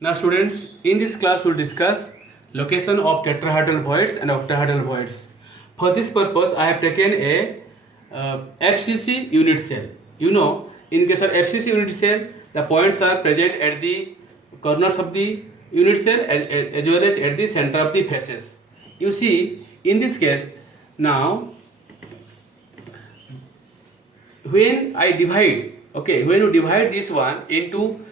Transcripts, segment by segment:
Now students, in this class we'll discuss location of tetrahedral voids and octahedral voids. For this purpose I have taken a FCC unit cell. You know, in case of FCC unit cell, the points are present at the corners of the unit cell as well as at the center of the faces. You see, in this case, now when I divide, okay, when you divide this one into,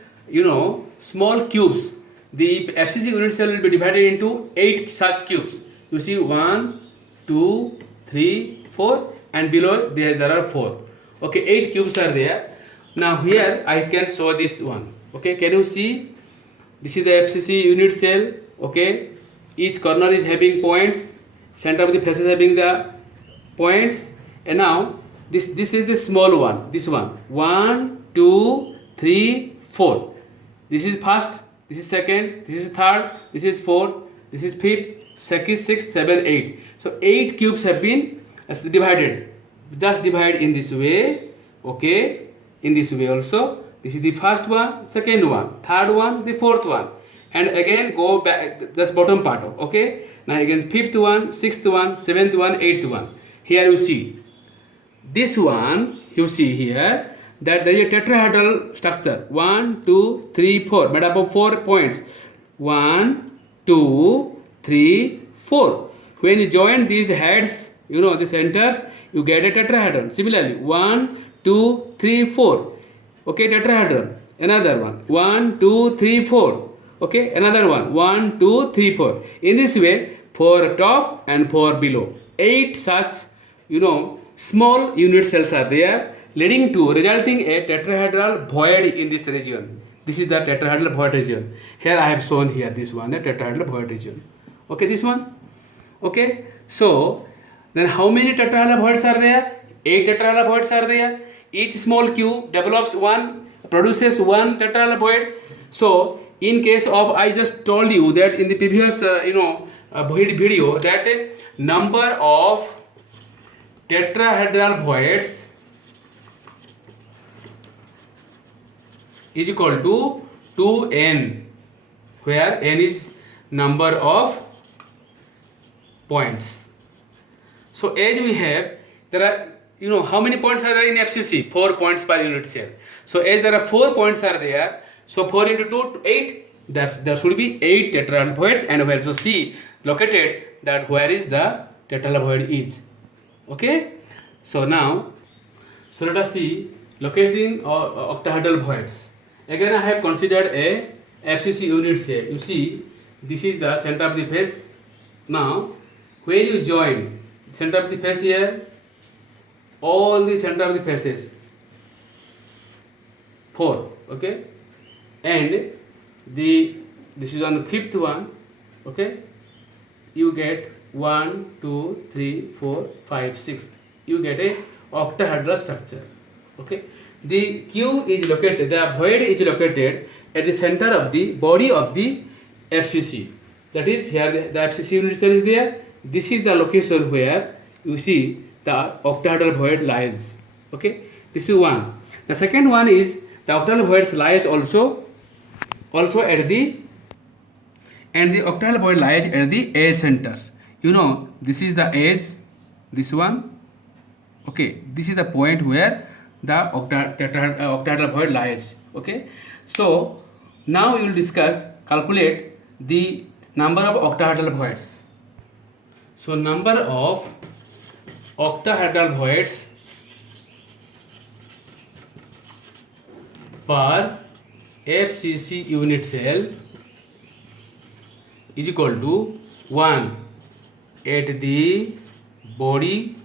small cubes, the FCC unit cell will be divided into 8 such cubes. You see 1, 2, 3, 4, and below there are 4. Okay, 8 cubes are there. Now here I can show this one. Okay, can you see? This is the FCC unit cell. Okay, each corner is having points, center of the faces having the points, and now this is the small one. This one, 1, 2, 3, 4. This is first, this is second, this is third, this is fourth, this is fifth, second, sixth, seventh, 8. So 8 cubes have been divided. Just divide in this way. Okay, in this way also. This is the first one, second one, third one, the fourth one, and again go back. That's bottom part of. Okay. Now again fifth one, sixth one, seventh one, eighth one. Here you see this one. You see here that there is a tetrahedral structure. 1, 2, 3, 4, made up of 4 points. 1, 2, 3, 4. When you join these heads, the centers, you get a tetrahedron. Similarly, 1, 2, 3, 4. Okay, tetrahedron. Another one. 1, 2, 3, 4. Okay, another one. 1, 2, 3, 4. In this way, 4 top and 4 below. 8 such, small unit cells are there, resulting a tetrahedral void in this region. This is the tetrahedral void region. Here I have shown here this one, the tetrahedral void region. Okay, this one. Okay, so then how many tetrahedral voids are there? 8 tetrahedral voids are there. Each small cube produces one tetrahedral void. So in case of, I just told you that in the previous video that number of tetrahedral voids is equal to 2n, where n is number of points. So as we have, there are, how many points are there in FCC? 4 points per unit cell. So as there are 4 points are there, so 4 into 2, 8, there should be 8 tetrahedral voids, and we have to see located that where is the tetrahedral void is. Okay, so now, let us see location of octahedral voids. Again I have considered a FCC unit cell. You see, this is the center of the face. Now when you join center of the face here, all the center of the faces 4. Okay, and this is on the fifth one. Okay, you get 1, 2, 3, 4, 5, 6. You get a octahedral structure. Okay, the cube is located, the void is located at the center of the body of the FCC. That is, here the FCC unit cell is there. This is the location where you see the octahedral void lies. Okay, this is one. The second one is the octahedral void lies also at the, and the octahedral void lies at the edge centers. This is the edge, this one. Okay, this is the point where the octahedral void lies. Okay, so now we will calculate the number of octahedral voids. So number of octahedral voids per FCC unit cell is equal to 1 at the body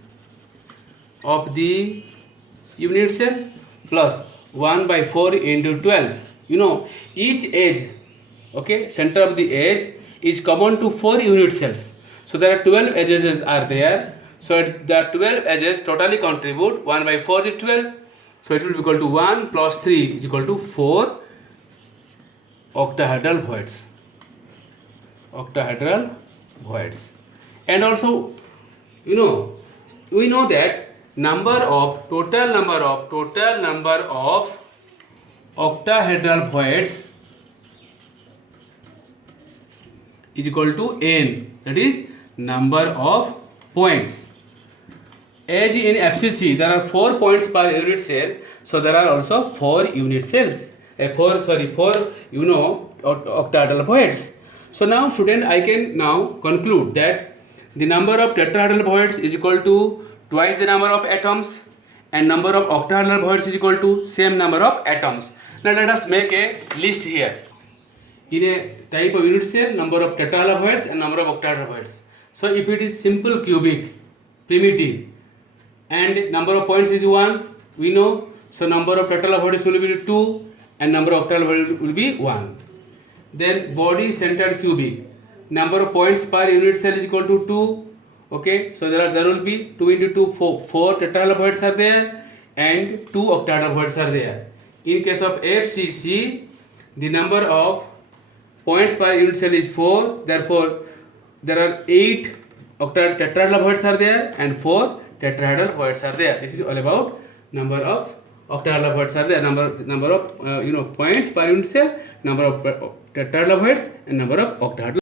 of the unit cell plus 1 by 4 into 12. Each edge, okay, center of the edge is common to 4 unit cells. So there are 12 edges are there. So the 12 edges totally contribute 1 by 4 is 12. So it will be equal to 1 plus 3 is equal to 4 octahedral voids. Octahedral voids. And also, we know that total number of octahedral voids is equal to n, that is number of points. As in FCC there are 4 points per unit cell, so there are also 4 unit cells, 4 octahedral voids. So now student, I can now conclude that the number of tetrahedral voids is equal to twice the number of atoms, and number of octahedral voids is equal to same number of atoms. Now let us make a list here. In a type of unit cell, number of tetrahedral voids and number of octahedral voids. So if it is simple cubic primitive and number of points is 1, we know, so number of tetrahedral voids will be 2 and number of octahedral voids will be 1. Then body centered cubic, number of points per unit cell is equal to 2. Okay, so there will be 2 into 2, 4 tetrahedral voids are there and 2 octahedral voids are there. In case of FCC, the number of points per unit cell is 4, therefore there are 8 tetrahedral voids are there and 4 tetrahedral voids are there. This is all about number of octahedral voids are there, number of points per unit cell, number of tetrahedral voids and number of octahedral